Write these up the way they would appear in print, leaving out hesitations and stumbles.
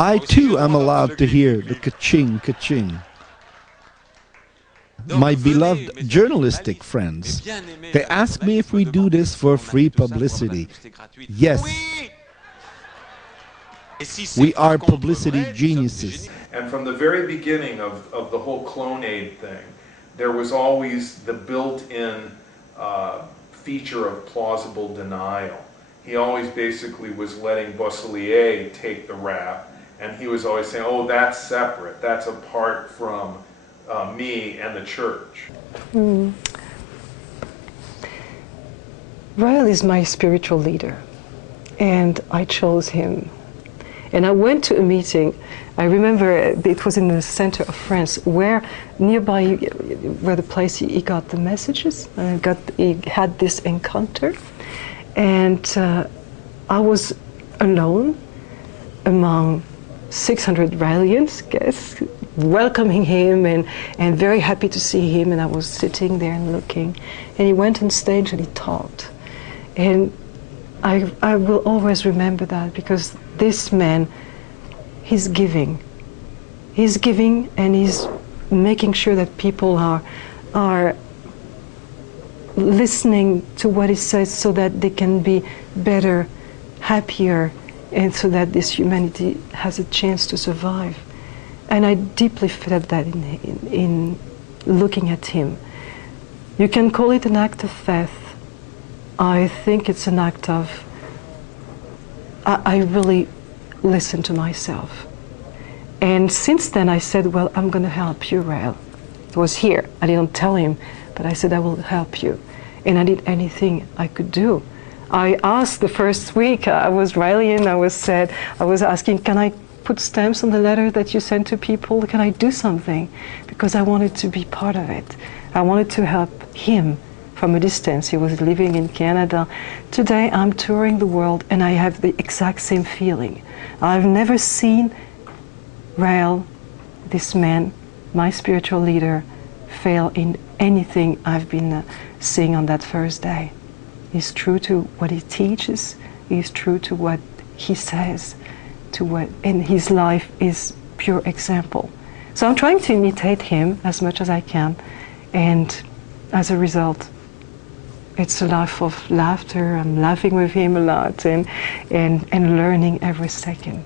I too am allowed to hear the ka-ching, ka-ching. My beloved journalistic friends, they ask me if we do this for free publicity. Yes. We are publicity geniuses. And from the very beginning of the whole clonade thing, there was always the built-in feature of plausible denial. He always basically was letting Bosselier take the rap, and he was always saying, oh, that's separate, that's apart from me and the church. Rael is my spiritual leader, and I chose him. And I went to a meeting, I remember it was in the center of France, where nearby, where the place he got the messages, he had this encounter. And I was alone among 600 Raelians guests, welcoming him and very happy to see him. And I was sitting there and looking. And he went on stage and he taught. And I will always remember that, because this man, he's giving. He's giving, and he's making sure that people are listening to what he says, so that they can be better, happier, and so that this humanity has a chance to survive. And I deeply felt that in looking at him. You can call it an act of faith. I think it's an act of, I really listened to myself. And since then I said, well, I'm going to help you, Rael. It was here. I didn't tell him, but I said, I will help you. And I did anything I could do. I asked the first week, I was Raelian, I was asking, can I put stamps on the letter that you send to people? Can I do something? Because I wanted to be part of it. I wanted to help him from a distance. He was living in Canada. Today I'm touring the world, and I have the exact same feeling. I've never seen Rael, this man, my spiritual leader, fail in anything I've been seeing on that first day. He's true to what he teaches. He's true to what he says, and his life is pure example. So I'm trying to imitate him as much as I can, and as a result, it's a life of laughter. I'm laughing with him a lot, and learning every second.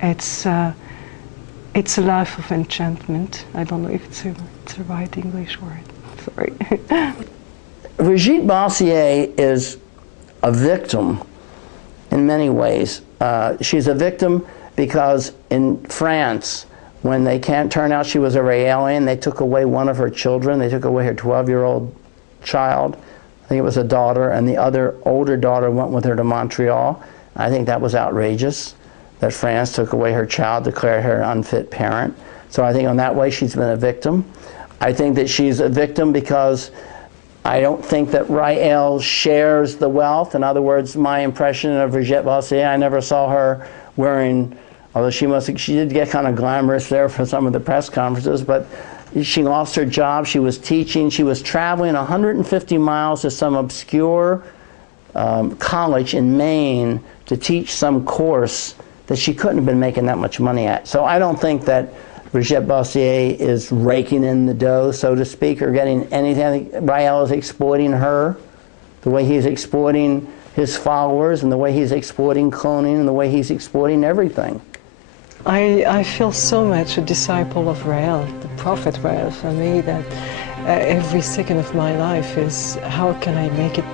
It's a life of enchantment. I don't know if it's a right English word. Sorry. Brigitte Bossier is a victim in many ways. She's a victim because in France, when they can't turn out she was a Raelian, they took away one of her children. They took away her 12-year-old child. I think it was a daughter, and the other older daughter went with her to Montreal. I think that was outrageous, that France took away her child, declared her an unfit parent. So I think on that way she's been a victim. I think that she's a victim because I don't think that Rael shares the wealth. In other words, my impression of Brigitte Bossier, I never saw her wearing, although she did get kind of glamorous there for some of the press conferences, but she lost her job, she was teaching, she was traveling 150 miles to some obscure college in Maine to teach some course that she couldn't have been making that much money at. So I don't think that Brigitte Bossier is raking in the dough, so to speak, or getting anything. I think Rael is exploiting her, the way he's exploiting his followers, and the way he's exploiting cloning, and the way he's exploiting everything. I feel so much a disciple of Rael, the prophet Rael, for me, that every second of my life is, how can I make it,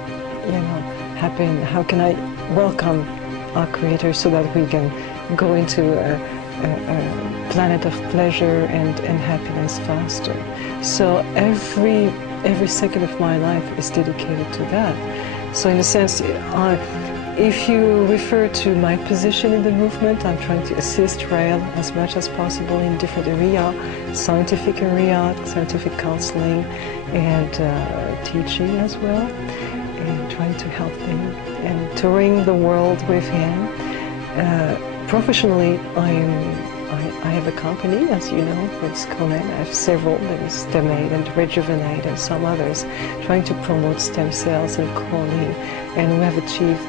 happen? How can I welcome our Creator so that we can go into a planet of pleasure and happiness faster? So every second of my life is dedicated to that. So in a sense, if you refer to my position in the movement, I'm trying to assist Rael as much as possible in different areas, scientific counseling, and teaching as well, and trying to help him, and touring the world with him. Professionally, I have a company, as you know, it's Conan. I have several, there's Stemate and Rejuvenate and some others, trying to promote stem cells and cloning, and we have achieved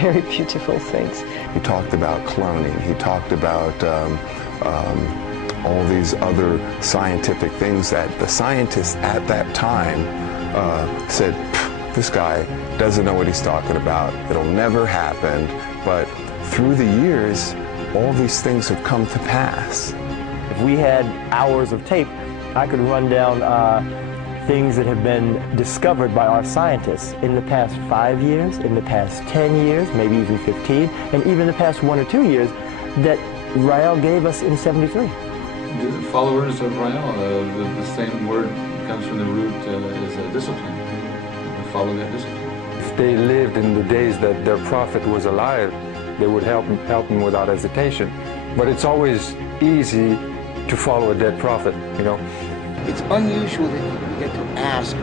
very beautiful things. He talked about cloning. He talked about all these other scientific things that the scientists at that time said, this guy doesn't know what he's talking about. It'll never happen. But through the years, all these things have come to pass. If we had hours of tape, I could run down things that have been discovered by our scientists in the past 5 years, in the past 10 years, maybe even 15, and even the past 1 or 2 years that Rael gave us in '73. The followers of Rael, the same word comes from the root is discipline. We follow that discipline. If they lived in the days that their prophet was alive, they would help him without hesitation. But it's always easy to follow a dead prophet, you know. It's unusual that you get to ask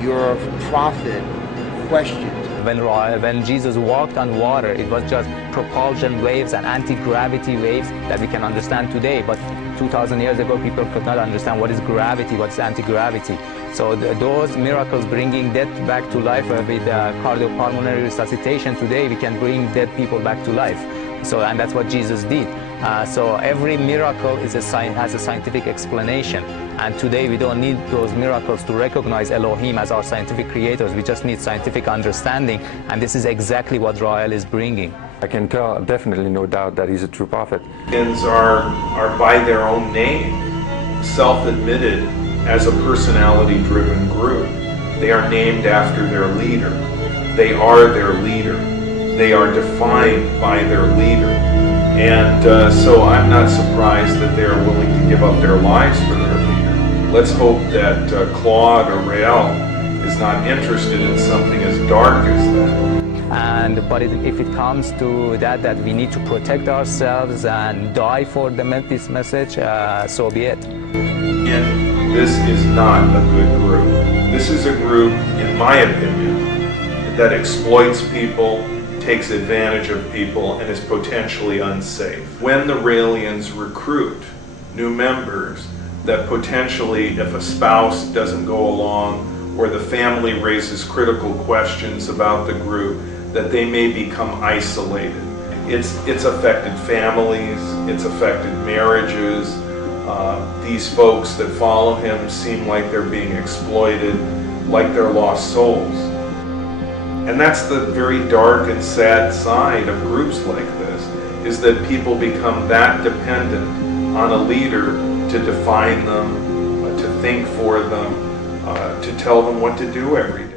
your prophet questions. When Jesus walked on water, it was just propulsion waves and anti-gravity waves that we can understand today. But 2,000 years ago, people could not understand what is gravity, what's anti-gravity. So those miracles bringing dead back to life with cardiopulmonary resuscitation, today we can bring dead people back to life. So, and that's what Jesus did. So every miracle is has a scientific explanation. And today we don't need those miracles to recognize Elohim as our scientific creators. We just need scientific understanding. And this is exactly what Rael is bringing. I can tell, definitely no doubt, that he's a true prophet. Are by their own name, self-admitted as a personality-driven group. They are named after their leader. They are their leader. They are defined by their leader. And so I'm not surprised that they are willing to give up their lives for their leader. Let's hope that Claude or Rael is not interested in something as dark as that. But if it comes to that we need to protect ourselves and die for this message, so be it. And this is not a good group. This is a group, in my opinion, that exploits people, takes advantage of people, and is potentially unsafe. When the Raelians recruit new members, that potentially, if a spouse doesn't go along or the family raises critical questions about the group, that they may become isolated. It's affected families, it's affected marriages. These folks that follow him seem like they're being exploited, like they're lost souls. And that's the very dark and sad side of groups like this, is that people become that dependent on a leader to define them, to think for them, to tell them what to do every day.